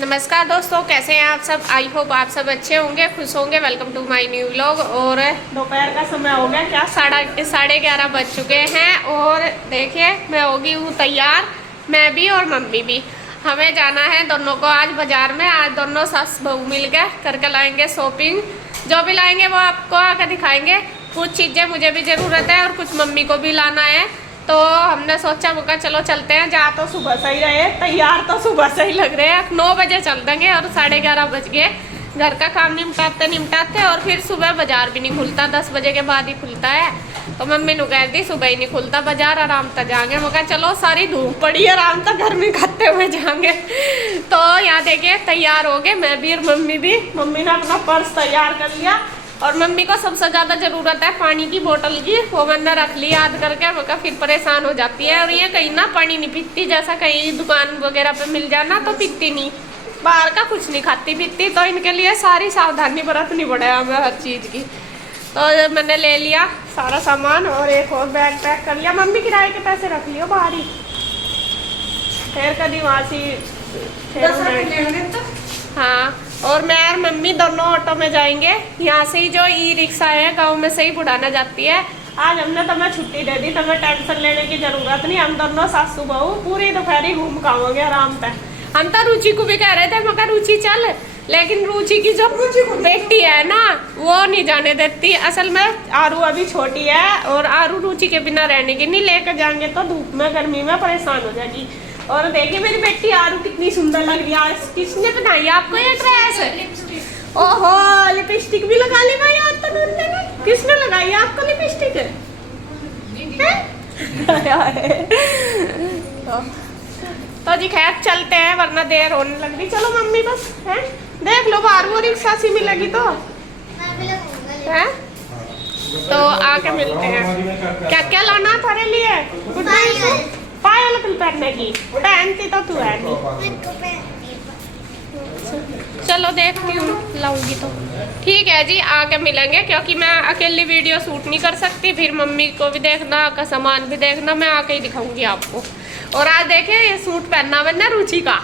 नमस्कार दोस्तों, कैसे हैं आप सब। आई होप आप सब अच्छे होंगे, खुश होंगे। Welcome to my new vlog. और दोपहर का समय हो गया, क्या 11:30 बज चुके हैं। और देखिए मैं होगी हूँ तैयार, मैं भी और मम्मी भी। हमें जाना है दोनों को आज बाज़ार में। आज दोनों सास बहू मिल के करके लाएंगे शॉपिंग। जो भी लाएंगे वो आपको आकर दिखाएंगे। कुछ चीज़ें मुझे भी ज़रूरत है और कुछ मम्मी को भी लाना है। तो हमने सोचा मौका चलो चलते हैं। जा तो सुबह से ही रहे, तैयार तो सुबह से ही लग रहे हैं। 9 बजे चल देंगे और 11:30 बज गए। घर का काम निपटाते और फिर सुबह बाजार भी नहीं खुलता, 10 बजे के बाद ही खुलता है। तो मम्मी ने कह दी सुबह ही नहीं खुलता बाजार, आराम तक जाएंगे। मौका चलो सारी धूप पड़ी है, आराम तक घर में खाते हुए जाएंगे। तो यहाँ देखिए तैयार हो गए, मैं भी और मम्मी भी। मम्मी ने अपना पर्स तैयार कर लिया और मम्मी को सबसे ज़्यादा ज़रूरत है पानी की बोतल की। वो मैंने रख ली याद करके, मगर फिर परेशान हो जाती है। और ये कहीं ना पानी नहीं पीती, जैसा कहीं दुकान वगैरह पे मिल जाना तो पीती नहीं, बाहर का कुछ नहीं खाती पीती। तो इनके लिए सारी सावधानी बरतनी पड़े हमें हर चीज़ की। तो मैंने ले लिया सारा सामान और एक और बैग पैक कर लिया। मम्मी किराए के पैसे रख लियो बाहर ही, फिर कभी वहाँ से। हाँ, और मैं और मम्मी दोनों ऑटो में जाएंगे। यहाँ से ही जो ई रिक्शा है गांव में से ही बुढ़ाना जाती है। आज हमने तुम्हें छुट्टी दे दी, तुम्हें टेंशन लेने की जरूरत नहीं। हम दोनों सासू बहू पूरी दोपहर घूम खाओगे आराम पे। हम तो रुचि को भी कह रहे थे, मगर रुचि चल, लेकिन रुचि की जो बेटी है ना वो नहीं जाने देती। असल में आरू अभी छोटी है और आरू रुचि के बिना रहने की नहीं, लेकर जाएंगे तो धूप में गर्मी में परेशान हो जाएगी। और देखिए मेरी बेटी आरू कितनी सुंदर लग रही है। किसने बनाई आपको ये ड्रेस? ओहो, लिपस्टिक भी लगा ली भाई आज तो ढूंढने में। किसने लगाई आपको लिपस्टिक? तो जी खैर चलते हैं वरना देर होने लग रही। चलो मम्मी बस है देख लो आरू रिक्शा सी मिलेगी तो है। तो आके मिलते हैं। क्या क्या लाना तुम्हारे लिए? पायल पहनने की पहनती तो तू है नहीं। चलो देखती हूँ लाऊंगी तो ठीक है जी, आके मिलेंगे। क्योंकि मैं अकेली वीडियो शूट नहीं कर सकती, फिर मम्मी को भी देखना का सामान भी देखना, मैं आके ही दिखाऊंगी आपको। और आज देखे ये सूट पहनना मैंने रुचि का,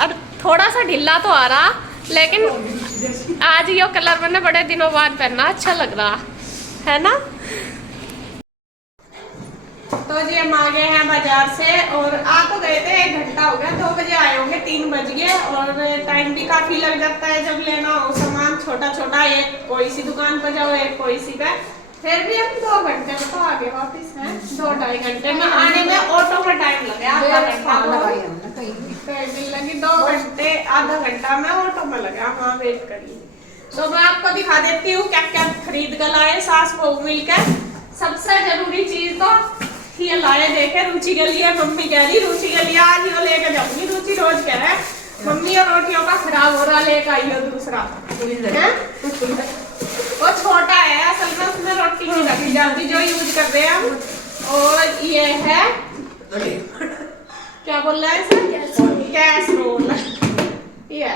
और थोड़ा सा ढीला तो आ रहा, लेकिन आज ये कलर मैंने बड़े दिनों बाद पहनना, अच्छा लग रहा है ना। तो जी हम आ गए हैं बाजार से और आ तो गए थे, 1 घंटा हो गया। 2 बजे आए होंगे, 3 बज गए। और टाइम भी काफी लग जाता है जब लेना हो सामान छोटा छोटा। एक कोई सी दुकान पर जाओ, एक कोई सी पे। फिर भी हम 2 घंटे में तो आ गए वापिस है। 2-2.5 घंटे में आने में ऑटो में टाइम लगे, आधा घंटा लगी। 2 घंटे आधा घंटा में ऑटो में लगा, वहाँ वेट करिए। तो मैं आपको दिखा देती हूँ क्या क्या खरीद कर लाए सास बहू मिलकर। सबसे जरूरी चीज तो ये लाए देखे रुचि के लिए। मम्मी कह रही रुचि के लिए आज यो लेके जाऊंगी। रुचि रोज कह रहा है मम्मी और रोटियों का खराब हो रहा, लेकर आई हो दूसरा। वो छोटा है असल में, उसमें रोटी नहीं रखी जाती जो यूज कर रहे हैं हम। और ये है क्या बोल रहा है सर, कैसरोल ये।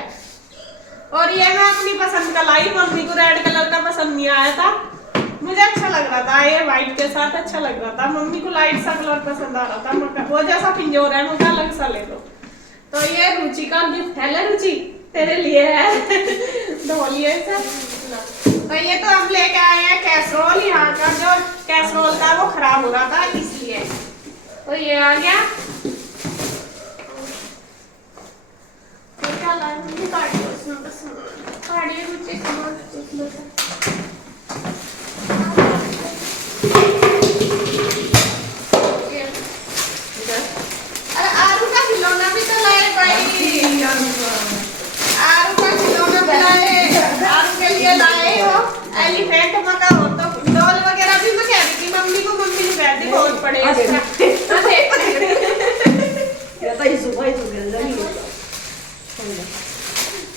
और ये मैं अपनी पसंद का लाई, मम्मी को रेड कलर का पसंद नहीं आया था, मुझे अच्छा लग रहा था। ये व्हाइट के साथ अच्छा लग रहा था, मम्मी को लाइट सा कलर पसंद आ रहा था। वो जैसा पिंजोर है मुझे अलग सा ले दो। तो ये रुचि का गिफ्ट है, ले रुचि तेरे लिए है। धोलिए तो ये तो हम लेके आए हैं कैसरोल। यहाँ का जो कैसरोल था वो खराब हो रहा था इसलिए। तो ये आ गया। क्या काटिए रुचि सामान। अरे आरू का खिलौना भी तो लाए भाई, आरू का खिलौना भी लाए। आरू के लिए लाए हो एलिफेंट मका हो तो डॉल वगैरह भी मैं कह रही थी मम्मी को, मम्मी ने कह दी बहुत पड़े।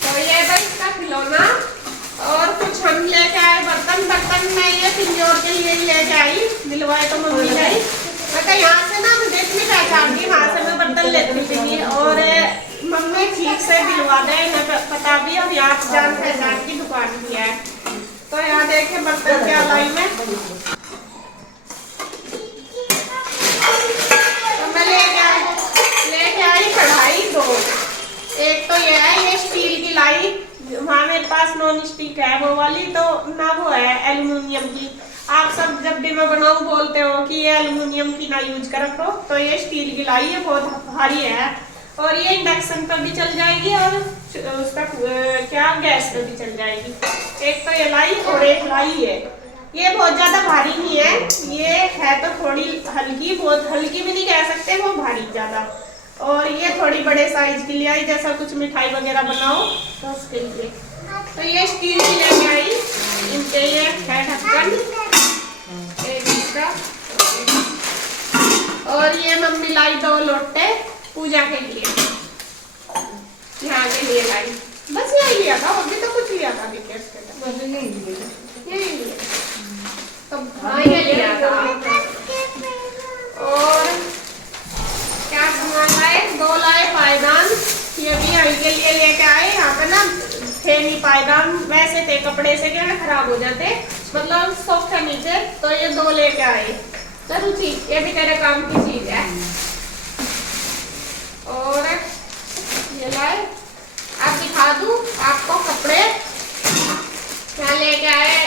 तो ये भाई इसका खिलौना। और कुछ हम लेके आए बर्तन में, ये पिंजोर के लिए लेके आई, दिलवाए तो मम्मी ने। मैं यहाँ से ना मुझे इतनी पहचान थी, वहाँ से मैं बर्तन लेती थी। और मम्मी ठीक से दिलवा दे पता भी, और यहाँ जान पहचान की दुकान भी है। तो यहाँ देखे बर्तन क्या लाई में। तो मैं लेके आई कढ़ाई 2। एक तो ये है लाई, वहाँ मेरे पास नॉन स्टिक है वो वाली, तो ना वो है एल्युमिनियम की। आप सब जब भी मैं बनाऊं बोलते हो कि ये एल्युमिनियम की ना यूज कर रखो, तो ये स्टील की लाई है, बहुत भारी है और ये इंडक्शन पर भी चल जाएगी और उसका क्या गैस पे भी चल जाएगी। एक तो ये लाई और एक लाई है, ये बहुत ज्यादा भारी नहीं है, ये है तो थोड़ी हल्की, बहुत हल्की भी नहीं कह सकते, वो भारी ज्यादा। और ये थोड़ी बड़े साइज की ले आई, जैसा कुछ मिठाई वगैरह बनाओ तो उसके लिए। तो ये स्टील की लेके आई, इनके ये है ढक्कन एक इसका। और ये मम्मी लाई 2 लोटे पूजा के लिए, यहाँ के लिए लाई, बस यही लिया था, और भी तो कुछ लिया था देखिए यही लिया तो हाँ ये लिया था। और क्या सामान लाए, 2 लाए पायदान, ये भी हल के लिए लेके आए। यहाँ पे ना थे नहीं पायदान, वैसे थे कपड़े से क्या खराब हो जाते, मतलब सॉफ्ट है नीचे, तो ये 2 लेके आए। तो रुचि ये भी तेरे काम की चीज है। और ये लाए, आप दिखा दूं आपको कपड़े क्या लेके आए।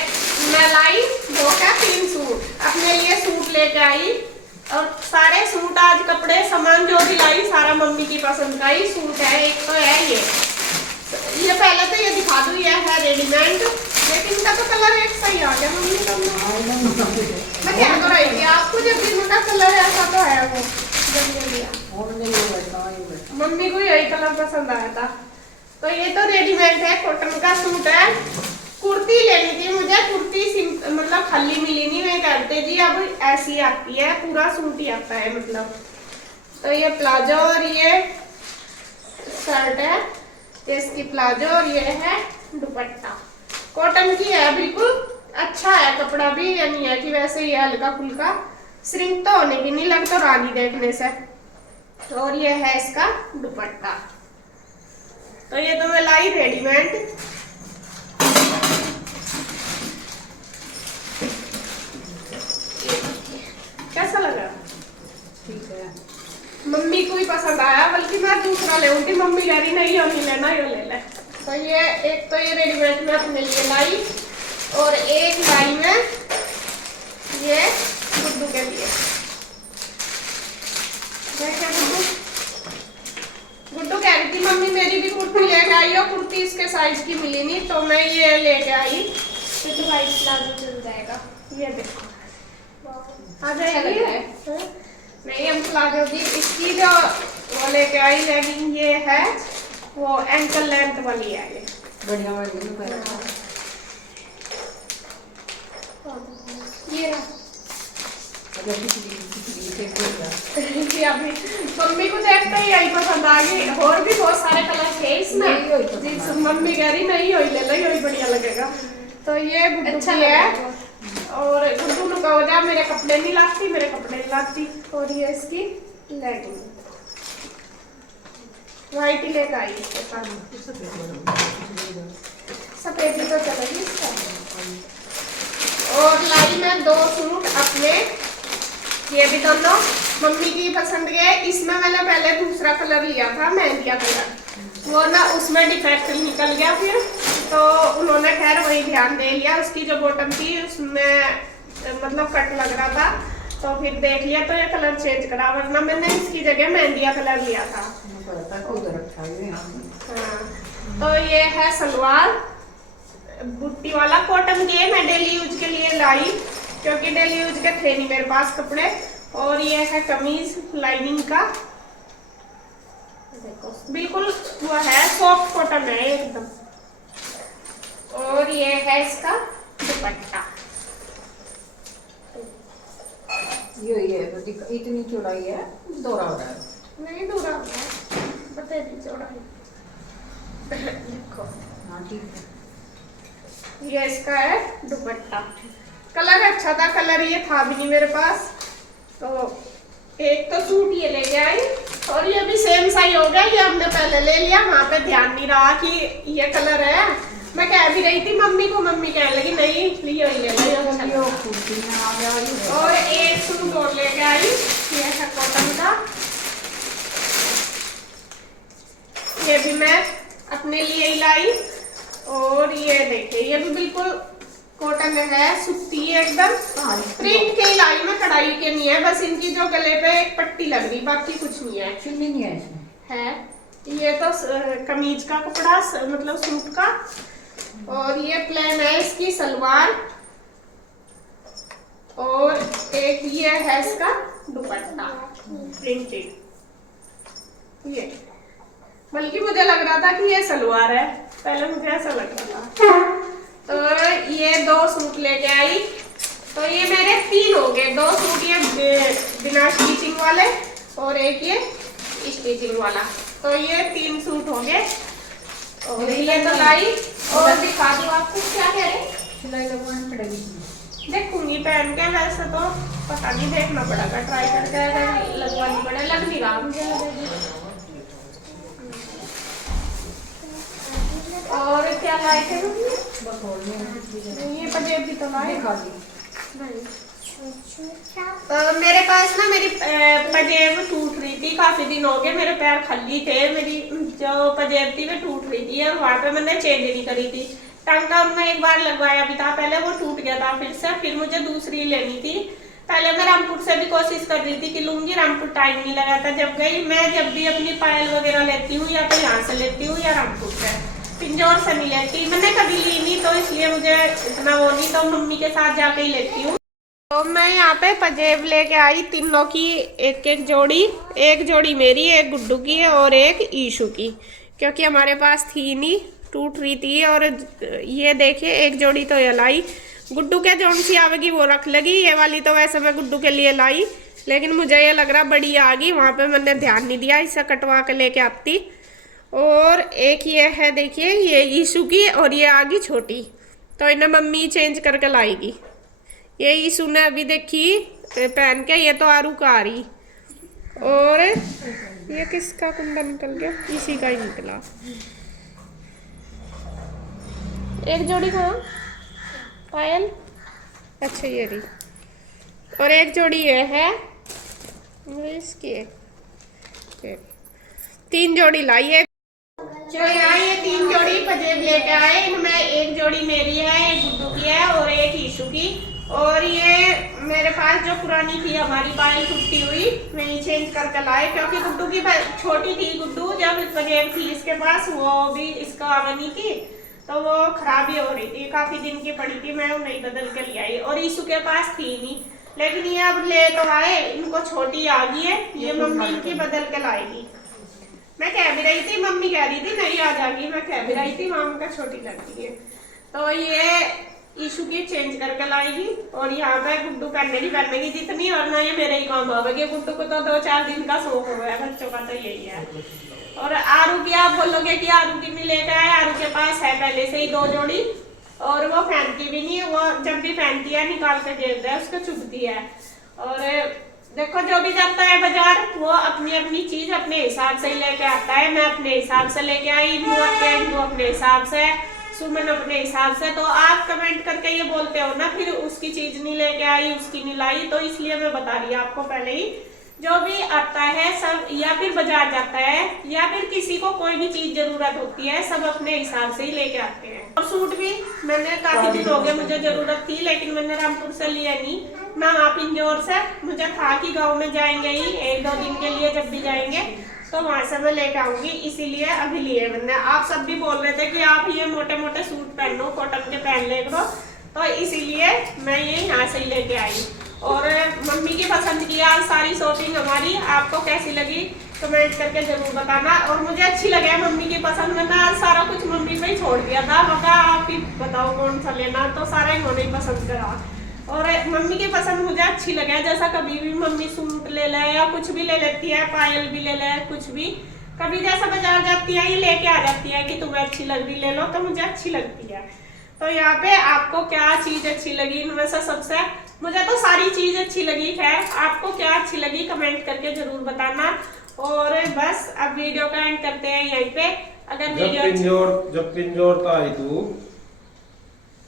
मैं लाई वो क्या 3 सूट, अपने लिए सूट लेके आई, और सारे सूट आज कपड़े सामान जो भी लाई सारा मम्मी की पसंद का ही सूट है। एक तो है ये पहले तो ये दिखा दूं, ये है रेडीमेड, लेकिन इनका तो कलर एक सही आ गया मम्मी का। मैं क्या कर रही थी आपको, जब इनका कलर ऐसा तो है वो जब ये लिया मम्मी को यही कलर पसंद आया था। तो ये तो रेडीमेड है, कॉटन का सूट है। कुर्ती लेनी थी मुझे, कुर्ती मतलब खाली मिली नहीं, मैं कहते जी अब ऐसी आती है, पूरा सूट ही आता है मतलब। तो ये प्लाजो और ये शर्ट है, इसकी प्लाजो, और ये है दुपट्टा, कॉटन की है, बिल्कुल अच्छा है कपड़ा भी, ये नहीं है कि वैसे ही हल्का फुल्का, श्रिंक तो होने की नहीं लगता रानी देखने से। और ये है इसका दुपट्टा। तो ये तो मैं लाई रेडीमेड। कैसा लगा? ठीक है, मम्मी को भी पसंद आया, बल्कि मैं दूसरा ले उनकी, मम्मी कह रही नहीं नहीं लेना, यो ले ले। तो ये एक तो ये रेडीमेड में अपने लिए लाई, और एक लाई में ये गुड्डू के लिए। गुड्डू कह रही थी मम्मी मेरी भी कुर्ती लेके आई हो, कुर्ती इसके साइज की मिली नहीं, तो मैं ये लेके आई, तो वाइट प्लाजो चल जाएगा। ये देखो आ जाएगी नहीं, हम प्लाजो भी इसकी जो वो लेके आई, लेकिन ये है वो एंकल लेंथ वाली है, ये बढ़िया वाली ये अभी मम्मी को देखते ही यही पसंद आ गई। और भी बहुत सारे कलर थे इसमें, जी मम्मी कह रही नहीं यही ले लो, यही बढ़िया लगेगा। तो ये गुड्डू अच्छा है, और गुड्डू ने कहो जा मेरे कपड़े नहीं लाती, मेरे कपड़े नहीं लाती। और ये इसकी लेगिंग व्हाइट ही लेकर आई, इसके साथ सफेद तो चलेगी इसका। और लाई में 2 सूट अपने, ये भी दोनों मम्मी की पसंद के। इसमें मैंने पहले दूसरा कलर लिया था, मेहंदिया कलर, वो ना उसमें डिफेक्ट निकल गया फिर, तो उन्होंने खैर वही ध्यान दे लिया। उसकी जो बॉटम थी उसमें मतलब कट लग रहा था, तो फिर देख लिया तो ये कलर चेंज करा, वरना मैंने इसकी जगह मेहंदिया कलर लिया था। हाँ, तो ये है सलवार बुट्टी वाला, कॉटन के, मैं डेली यूज के लिए लाई क्योंकि डेली यूज के थे नहीं मेरे पास कपड़े। और ये है कमीज लाइनिंग का, देखो बिल्कुल वो है सॉफ्ट कॉटन है एकदम। और ये है इसका दुपट्टा, ये इतनी चौड़ाई है, दोहरा हो रहा है, नहीं दूरा हो रहा है, बतेरी चौड़ाई देखो। हाँ ठीक है, ये इसका है दुपट्टा। कलर अच्छा था, कलर ये था भी नहीं मेरे पास, तो एक तो सूट ये लेके आई, और ये भी सेम साइज हो गया, ये हमने पहले ले लिया, वहाँ पे ध्यान नहीं रहा कि ये कलर है। मैं कह भी रही थी मम्मी को, मम्मी कहने लगी नहीं लियो ही ले लो। और एक सूट और लेके आई, ये है कॉटन का, ये भी मैं अपने लिए ही लाई। और ये देखिए ये भी बिल्कुल कॉटन है, सूती है एकदम, प्रिंट के ही लाई में, कढ़ाई के नहीं है। बस इनकी जो गले पे एक पट्टी लग रही, बाकी कुछ नहीं है। चुन्नी नहीं है इसमें। है ये तो कमीज का कपड़ा, मतलब सूट का। और ये प्लेन है इसकी सलवार, और एक ये है इसका दुपट्टा प्रिंटेड। ये बल्कि मुझे लग रहा था कि ये सलवार है, पहले मुझे ऐसा लग रहा था। तो ये 2 सूट लेके आई। तो ये मेरे 3 हो गए, 2 सूट ये बिना स्टिचिंग वाले और एक ये स्टिचिंग वाला। तो ये 3 सूट हो गए। और ये तो लाई। और दिखा दूं आपको, क्या कह रहे? सिलाई लगवानी पड़ेगी। देखूंगी पहन के, वैसे तो पता नहीं, देखना पड़ेगा ट्राई करके, अगर लगवानी पड़े। लग नहीं रहा मुझे लगेगी। और क्या लाए थे ये पंजेब भी तो लाए। तो मेरे पास ना मेरी पंजेब टूट रही थी, काफी दिन हो गए, मेरे पैर खली थे, मेरी जो पंजेब थी वो टूट रही थी और वहां पे मैंने चेंज नहीं करी थी। टांका मैं एक बार लगवाया भी था पहले, वो टूट गया था फिर से, फिर मुझे दूसरी लेनी थी। पहले मैं रामपुर से भी कोशिश कर रही थी कि लूंगी, रामपुर टाइम नहीं लगा था। जब गई मैं, जब भी अपनी पायल वगैरह लेती हूँ या तो यहाँ से लेती हूँ या रामपुर से, पिंजौर से नहीं लेती। मैंने कभी ली नहीं तो इसलिए मुझे इतना वो नहीं, तो मम्मी के साथ जाके ही लेती हूँ। तो मैं यहाँ पे पंजेब लेके आई, तीनों की एक एक जोड़ी। एक जोड़ी मेरी, एक गुड्डू की है और एक ईशू की, क्योंकि हमारे पास थी नहीं, टूट रही थी। और ये देखिए एक जोड़ी तो ये लाई, गुड्डू के जोन सी आवेगी वो रख लगी। ये वाली तो वैसे मैं गुड्डू के लिए लाई, लेकिन मुझे ये लग रहा बड़ी आ गई, वहाँ पे मैंने ध्यान नहीं दिया, इसे कटवा के लेके आती। और एक ये है देखिए, ये ईशू की, और ये आ गई छोटी, तो इन्हें मम्मी चेंज करके लाएगी। ये ईशू ने अभी देखी पहन के, ये तो आरू का आ रही। और ये किसका कुंडा निकल गया? इसी का ही निकला। एक जोड़ी कहाँ पायल? अच्छा ये रही। और एक जोड़ी ये है इसकी, 3 जोड़ी लाई है। जो यहाँ ये 3 जोड़ी पंजेब लेके आए, इनमें एक जोड़ी मेरी है, एक गुड्डू की है और एक ईशू की। और ये मेरे पास जो पुरानी थी हमारी पायल टूटी हुई, मैं चेंज करके लाए, क्योंकि गुड्डू की छोटी थी, गुड्डू जब पंजेब थी इसके पास, वो भी इसका बनी थी, तो वो खराबी हो रही थी, काफी दिन की पड़ी थी, मैं नहीं बदल के ले आई। और ईशू के पास थी नहीं, लेकिन ये अब ले तो आए, इनको छोटी आ गई है, ये मम्मी इनकी बदल के लाएगी। मैं कह भी रही थी, मम्मी कह रही थी नहीं आ जाएगी, मैं कह भी रही थी माम का छोटी लगती है। तो ये ईशू की चेंज करके लाएगी। और यहाँ पे गुड्डू पहनेगी जितनी, और ना ये मेरे ही काम आवेगी। गुड्डू को तो 2-4 दिन का शौक हो गया, बच्चों का तो यही है। और आरू की आप बोलोगे कि आरू की नहीं लेकर आए, आरू के पास है पहले से ही 2 जोड़ी, और वो पहनती भी नहीं, वो जब भी पहनती है निकाल के दे दे, उसको चुभती है। और देखो जो भी जाता है बाजार, वो अपनी अपनी चीज अपने हिसाब से ही लेके आता है। मैं अपने हिसाब से लेके आई, इनको अपने हिसाब से, सुमन अपने हिसाब से। तो आप कमेंट करके ये बोलते हो ना फिर उसकी चीज नहीं लेके आई, उसकी नहीं लाई, तो इसलिए मैं बता रही हूँ आपको पहले ही। जो भी आता है सब, या फिर बाजार जाता है, या फिर किसी को कोई भी चीज जरूरत होती है, सब अपने हिसाब से ही लेके आते हैं। और सूट भी मैंने काफी दिन हो गए, मुझे जरूरत थी, लेकिन मैंने रामपुर से लिया नहीं, मैं वहाँ पिंजौर से, मुझे था कि गाँव में जाएंगे ही 1-2 दिन के लिए, जब भी जाएंगे तो वहां से मैं लेके आऊंगी, इसीलिए अभी लिए मैंने। आप सब भी बोल रहे थे कि आप ये मोटे मोटे सूट पहनो, कॉटन के पहन ले करो, तो इसीलिए मैं ये यहाँ से ही लेके आई। और मम्मी की पसंद की आज सारी शॉपिंग हमारी, आपको कैसी लगी कमेंट करके जरूर बताना। और मुझे अच्छी लगे मम्मी की पसंद, मैंने आज सारा कुछ मम्मी पे ही छोड़ दिया था, मगर आप ही बताओ कौन सा लेना, तो सारा इन्होंने ही पसंद करा। और मम्मी की पसंद मुझे अच्छी लगे, जैसा कभी भी मम्मी सूट ले ले या कुछ भी ले लेती है, पायल भी ले ले, कुछ भी, कभी जैसा बाजार जाती है ये लेके आ जाती है कि तुम्हें अच्छी लग रही ले लो, तो मुझे अच्छी लगती है। तो यहाँ पे आपको क्या चीज अच्छी लगी इनमें से सबसे? मुझे तो सारी चीज अच्छी लगी है, आपको क्या अच्छी लगी कमेंट करके जरूर बताना। और बस अब वीडियो का एंड करते हैं यहीं पे। अगर जब पिंजौर तो आई तू,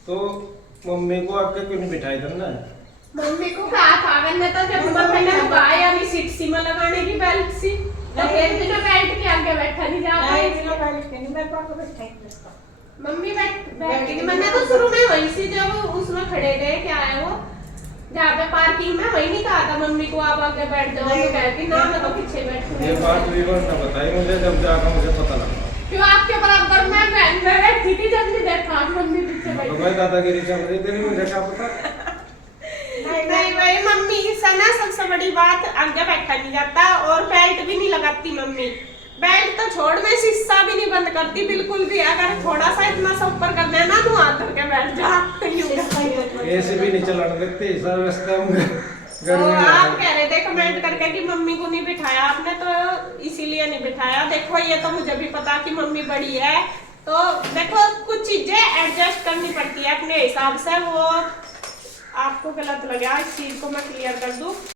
तो मम्मी को आके क्यों नहीं बिठाई करना? मम्मी को कहा था मैंने, तो जब मैंने लगाया अभी सीट सी में लगाने की बेल्ट सी, तो फिर बिना बेल्ट के आगे बैठा नहीं जाता। नहीं बिना बेल्ट के नहीं, मेरे पास बैठा ही मम्मी बैठी नहीं, मैंने तो शुरू में वही सी जब उसमें खड़े थे, क्या है वो जहाँ पे पार्किंग में, वही नहीं कहा था मम्मी को आप आगे बैठ जाओ, तो कहती ना मैं तो पीछे बैठूंगी। ये बात विवरण ने बताई मुझे, जब जाकर मुझे पता लगा। क्यों आपके बराबर में बहन में बैठी थी जब नहीं देखा मम्मी पीछे बैठी। तो मैं दादागिरी चल रही थी, मुझे क्या पता। नहीं भाई मम्मी की सना सबसे बड़ी बात, आगे बैठा नहीं जाता और बेल्ट भी नहीं लगाती मम्मी। बेल्ट तो छोड़, मैं शीशा भी नहीं बंद करती बिल्कुल भी। अगर थोड़ा सा इतना सा ऊपर कर देना तो हाथ धर के बैठ जा। ऐसे भी नहीं चलाने देते सर, रास्ते में तो गर्मी आप कह रहे थे कमेंट करके कि मम्मी को नहीं बिठाया आपने, तो इसीलिए नहीं बिठाया। देखो ये तो मुझे भी पता कि मम्मी बड़ी है, तो देखो कुछ चीजें एडजस्ट करनी पड़ती है अपने हिसाब से। वो आपको गलत लगा, इस चीज को मैं क्लियर कर दूं।